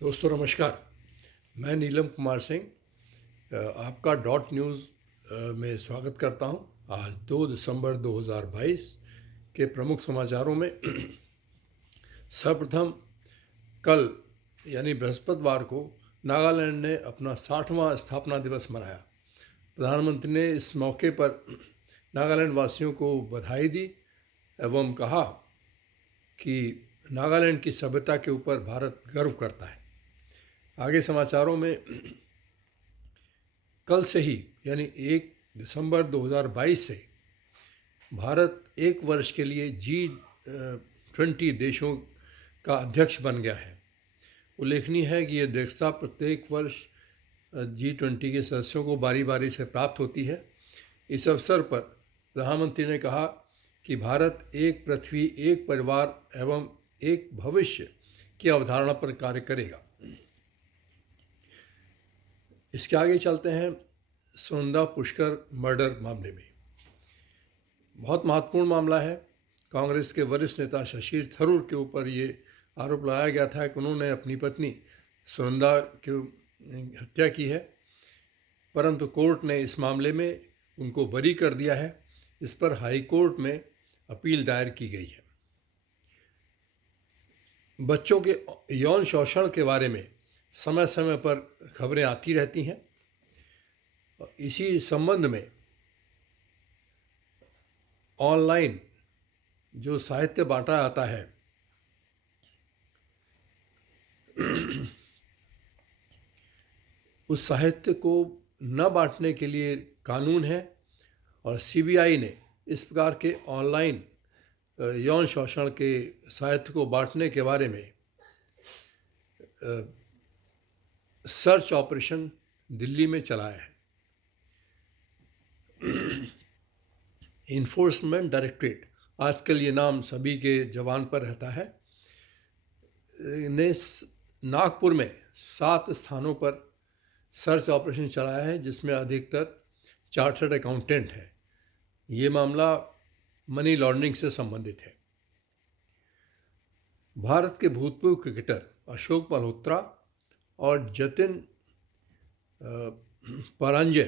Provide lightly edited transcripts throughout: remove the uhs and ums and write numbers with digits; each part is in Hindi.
दोस्तों नमस्कार। मैं नीलम कुमार सिंह आपका डॉट न्यूज़ में स्वागत करता हूं। आज 2 दिसंबर 2022 के प्रमुख समाचारों में सर्वप्रथम कल यानी बृहस्पतिवार को नागालैंड ने अपना 60वां स्थापना दिवस मनाया। प्रधानमंत्री ने इस मौके पर नागालैंड वासियों को बधाई दी एवं कहा कि नागालैंड की सभ्यता के ऊपर भारत गर्व करता है। आगे समाचारों में कल से ही यानी 1 दिसंबर 2022 से भारत एक वर्ष के लिए G20 देशों का अध्यक्ष बन गया है। उल्लेखनीय है कि यह अध्यक्षता प्रत्येक वर्ष G20 के सदस्यों को बारी बारी से प्राप्त होती है। इस अवसर पर प्रधानमंत्री ने कहा कि भारत एक पृथ्वी, एक परिवार एवं एक भविष्य की अवधारणा पर कार्य करेगा। इसके आगे चलते हैं सुनंदा पुष्कर मर्डर मामले में। बहुत महत्वपूर्ण मामला है। कांग्रेस के वरिष्ठ नेता शशि थरूर के ऊपर ये आरोप लगाया गया था कि उन्होंने अपनी पत्नी सुनंदा की हत्या की है, परंतु कोर्ट ने इस मामले में उनको बरी कर दिया है। इस पर हाई कोर्ट में अपील दायर की गई है। बच्चों के यौन शोषण के बारे में समय समय पर खबरें आती रहती हैं। इसी संबंध में ऑनलाइन जो साहित्य बांटा जाता है उस साहित्य को न बांटने के लिए कानून है और सीबीआई ने इस प्रकार के ऑनलाइन यौन शोषण के साहित्य को बांटने के बारे में सर्च ऑपरेशन दिल्ली में चलाया है। इन्फोर्समेंट डायरेक्टरेट, आजकल ये नाम सभी के जबान पर रहता है, ने नागपुर में 7 स्थानों पर सर्च ऑपरेशन चलाया है, जिसमें अधिकतर चार्टर्ड अकाउंटेंट हैं। ये मामला मनी लॉन्ड्रिंग से संबंधित है। भारत के भूतपूर्व क्रिकेटर अशोक मल्होत्रा और जतिन परांजय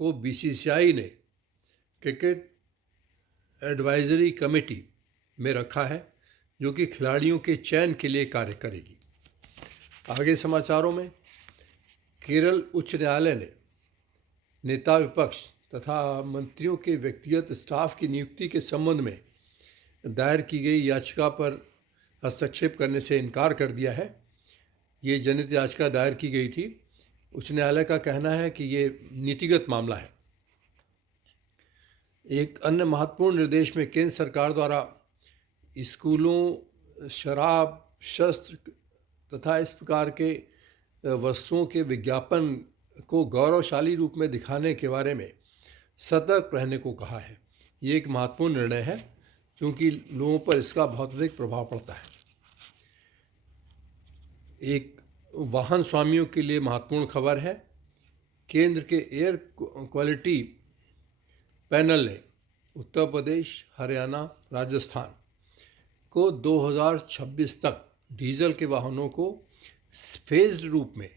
को बीसीसीआई ने क्रिकेट एडवाइजरी कमेटी में रखा है, जो कि खिलाड़ियों के चयन के लिए कार्य करेगी। आगे समाचारों में केरल उच्च न्यायालय ने नेता विपक्ष तथा मंत्रियों के व्यक्तिगत स्टाफ की नियुक्ति के संबंध में दायर की गई याचिका पर हस्तक्षेप करने से इनकार कर दिया है। ये जनहित याचिका दायर की गई थी। उच्च न्यायालय का कहना है कि ये नीतिगत मामला है। एक अन्य महत्वपूर्ण निर्देश में केंद्र सरकार द्वारा स्कूलों, शराब, शस्त्र तथा इस प्रकार के वस्तुओं के विज्ञापन को गौरवशाली रूप में दिखाने के बारे में सतर्क रहने को कहा है। ये एक महत्वपूर्ण निर्णय है क्योंकि लोगों पर इसका बहुत अधिक प्रभाव पड़ता है। एक वाहन स्वामियों के लिए महत्वपूर्ण खबर है। केंद्र के एयर क्वालिटी पैनल ने उत्तर प्रदेश, हरियाणा, राजस्थान को 2026 तक डीजल के वाहनों को फेज्ड रूप में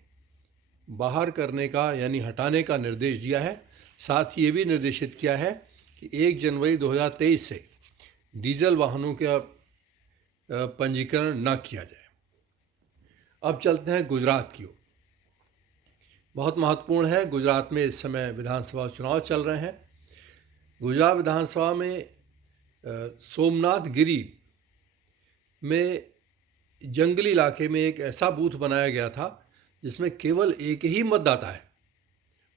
बाहर करने का यानी हटाने का निर्देश दिया है। साथ ही ये भी निर्देशित किया है कि 1 जनवरी 2023 से डीजल वाहनों का पंजीकरण न किया जाए। अब चलते हैं गुजरात की ओर। बहुत महत्वपूर्ण है। गुजरात में इस समय विधानसभा चुनाव चल रहे हैं। गुजरात विधानसभा में सोमनाथ गिरी में जंगली इलाके में एक ऐसा बूथ बनाया गया था जिसमें केवल एक ही मतदाता है।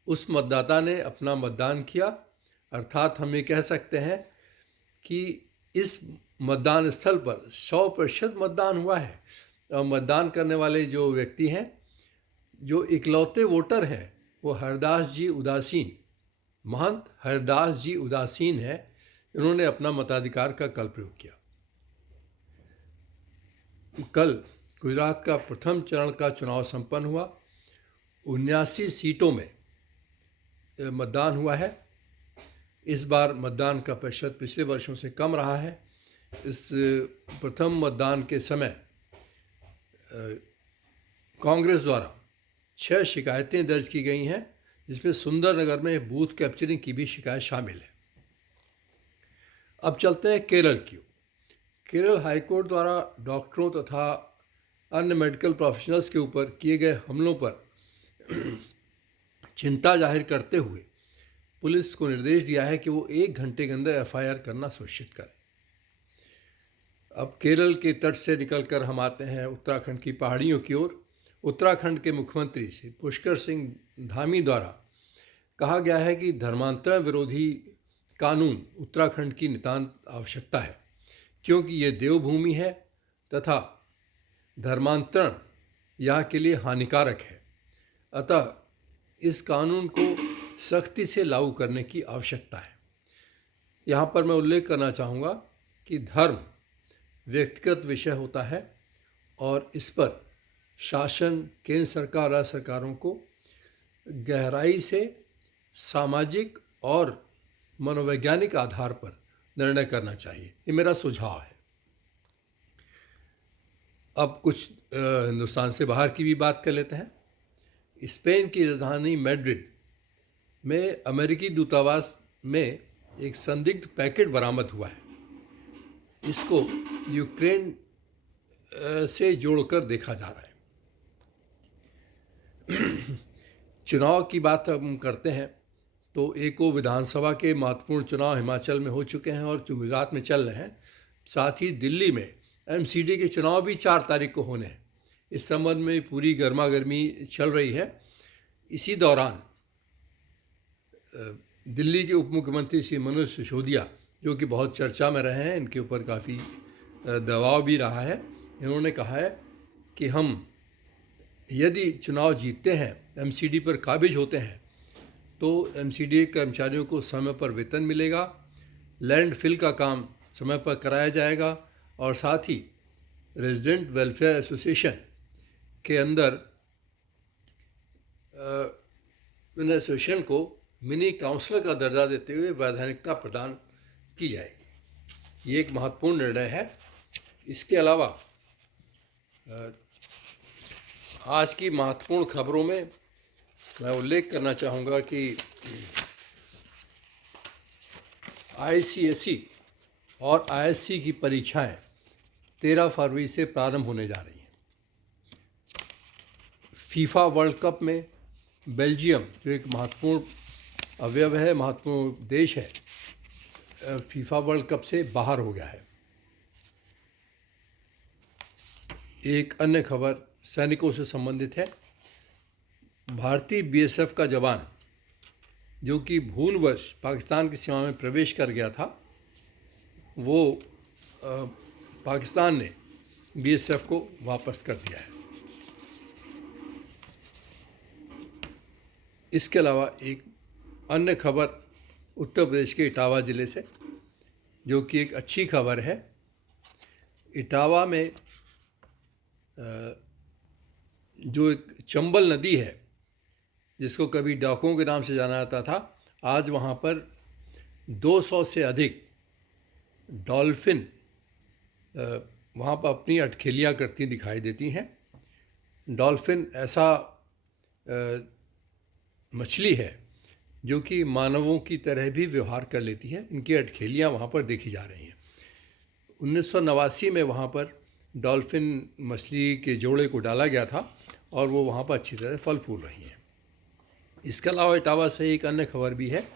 उस मतदाता ने अपना मतदान किया, अर्थात हम ये कह सकते हैं कि इस मतदान स्थल पर 100% मतदान हुआ है। और मतदान करने वाले जो व्यक्ति हैं, जो इकलौते वोटर हैं, वो हरदास जी उदासीन, महंत हरदास जी उदासीन है। इन्होंने अपना मताधिकार का कल प्रयोग किया। कल गुजरात का प्रथम चरण का चुनाव संपन्न हुआ। 79 सीटों में मतदान हुआ है। इस बार मतदान का प्रतिशत पिछले वर्षों से कम रहा है। इस प्रथम मतदान के समय कांग्रेस द्वारा 6 शिकायतें दर्ज की गई हैं, जिसमें सुंदरनगर में बूथ कैप्चरिंग की भी शिकायत शामिल है। अब चलते हैं केरल की ओर। केरल हाईकोर्ट द्वारा डॉक्टरों तथा अन्य मेडिकल प्रोफेशनल्स के ऊपर किए गए हमलों पर चिंता जाहिर करते हुए पुलिस को निर्देश दिया है कि वो 1 घंटे के अंदर एफआईआर करना सुनिश्चित करें। अब केरल के तट से निकलकर हम आते हैं उत्तराखंड की पहाड़ियों की ओर। उत्तराखंड के मुख्यमंत्री श्री पुष्कर सिंह धामी द्वारा कहा गया है कि धर्मांतरण विरोधी कानून उत्तराखंड की नितांत आवश्यकता है, क्योंकि ये देवभूमि है तथा धर्मांतरण यहाँ के लिए हानिकारक है। अतः इस कानून को सख्ती से लागू करने की आवश्यकता है। यहाँ पर मैं उल्लेख करना चाहूँगा कि धर्म व्यक्तिगत विषय होता है और इस पर शासन, केंद्र सरकार, राज्य सरकारों को गहराई से सामाजिक और मनोवैज्ञानिक आधार पर निर्णय करना चाहिए। ये मेरा सुझाव है। अब कुछ हिंदुस्तान से बाहर की भी बात कर लेते हैं। स्पेन की राजधानी मैड्रिड में अमेरिकी दूतावास में एक संदिग्ध पैकेट बरामद हुआ है। इसको यूक्रेन से जोड़कर देखा जा रहा है। चुनाव की बात हम करते हैं तो एक विधानसभा के महत्वपूर्ण चुनाव हिमाचल में हो चुके हैं और गुजरात में चल रहे हैं। साथ ही दिल्ली में एमसीडी के चुनाव भी 4 तारीख को होने हैं। इस संबंध में पूरी गर्मा गर्मी चल रही है। इसी दौरान दिल्ली के उप मुख्यमंत्री श्री मनोज सिसोदिया, जो कि बहुत चर्चा में रहे हैं, इनके ऊपर काफ़ी दबाव भी रहा है। इन्होंने कहा है कि हम यदि चुनाव जीतते हैं, एमसीडी पर काबिज होते हैं, तो एमसीडी कर्मचारियों को समय पर वेतन मिलेगा, लैंडफिल का काम समय पर कराया जाएगा और साथ ही रेजिडेंट वेलफेयर एसोसिएशन के अंदर इन एसोसिएशन को मिनी काउंसिलर का दर्जा देते हुए वैधानिकता प्रदान की जाएगी। ये एक महत्वपूर्ण निर्णय है। इसके अलावा आज की महत्वपूर्ण खबरों में मैं उल्लेख करना चाहूँगा कि आईसीएसई और आईएससी की परीक्षाएं 13 फरवरी से प्रारंभ होने जा रही हैं। फीफा वर्ल्ड कप में बेल्जियम, जो एक महत्वपूर्ण अवयव है, महत्वपूर्ण देश है, फीफा वर्ल्ड कप से बाहर हो गया है। एक अन्य खबर सैनिकों से संबंधित है। भारतीय बीएसएफ का जवान, जो कि भूलवश पाकिस्तान की सीमा में प्रवेश कर गया था, वो पाकिस्तान ने बीएसएफ को वापस कर दिया है। इसके अलावा एक अन्य खबर उत्तर प्रदेश के इटावा ज़िले से, जो कि एक अच्छी खबर है। इटावा में जो एक चंबल नदी है, जिसको कभी डाकुओं के नाम से जाना जाता था, आज वहाँ पर 200 से अधिक डॉल्फिन वहाँ पर अपनी अटखेलियाँ करती दिखाई देती हैं। डॉल्फिन ऐसा मछली है जो कि मानवों की तरह भी व्यवहार कर लेती है। इनकी अटखेलियाँ वहाँ पर देखी जा रही हैं। 1989 में वहाँ पर डॉल्फिन मछली के जोड़े को डाला गया था और वो वहाँ पर अच्छी तरह फल फूल रही हैं। इसके अलावा इटावा से एक अन्य खबर भी है।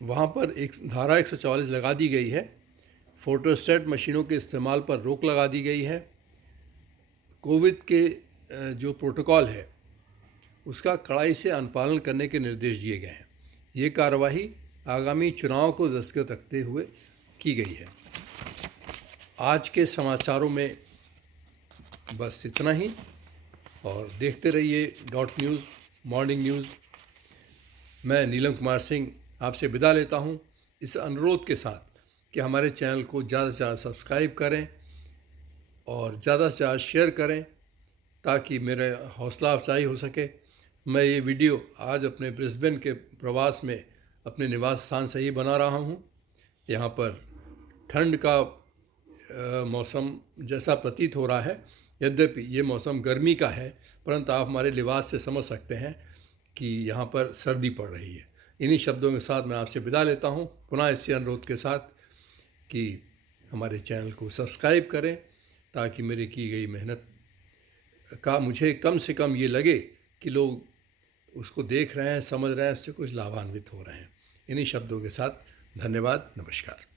वहाँ पर एक धारा 144 लगा दी गई है। फोटोस्टेट मशीनों के इस्तेमाल पर रोक लगा दी गई है। कोविड के जो प्रोटोकॉल है उसका कड़ाई से अनुपालन करने के निर्देश दिए गए हैं। ये कार्रवाई आगामी चुनाव को दृष्टिगत रखते हुए की गई है। आज के समाचारों में बस इतना ही, और देखते रहिए .न्यूज़ मॉर्निंग न्यूज़। मैं नीलम कुमार सिंह आपसे विदा लेता हूँ, इस अनुरोध के साथ कि हमारे चैनल को ज़्यादा से ज़्यादा सब्सक्राइब करें और ज़्यादा से ज़्यादा शेयर करें, ताकि मेरे हौसला अफजाई हो सके। मैं ये वीडियो आज अपने ब्रिस्बेन के प्रवास में अपने निवास स्थान से ही बना रहा हूँ। यहाँ पर ठंड का मौसम जैसा प्रतीत हो रहा है, यद्यपि ये मौसम गर्मी का है, परंतु आप हमारे लिबास से समझ सकते हैं कि यहाँ पर सर्दी पड़ रही है। इन्हीं शब्दों के साथ मैं आपसे विदा लेता हूँ, पुनः इसी अनुरोध के साथ कि हमारे चैनल को सब्सक्राइब करें, ताकि मेरी की गई मेहनत का मुझे कम से कम ये लगे कि लोग उसको देख रहे हैं, समझ रहे हैं, उससे कुछ लाभान्वित हो रहे हैं। इन्हीं शब्दों के साथ धन्यवाद, नमस्कार।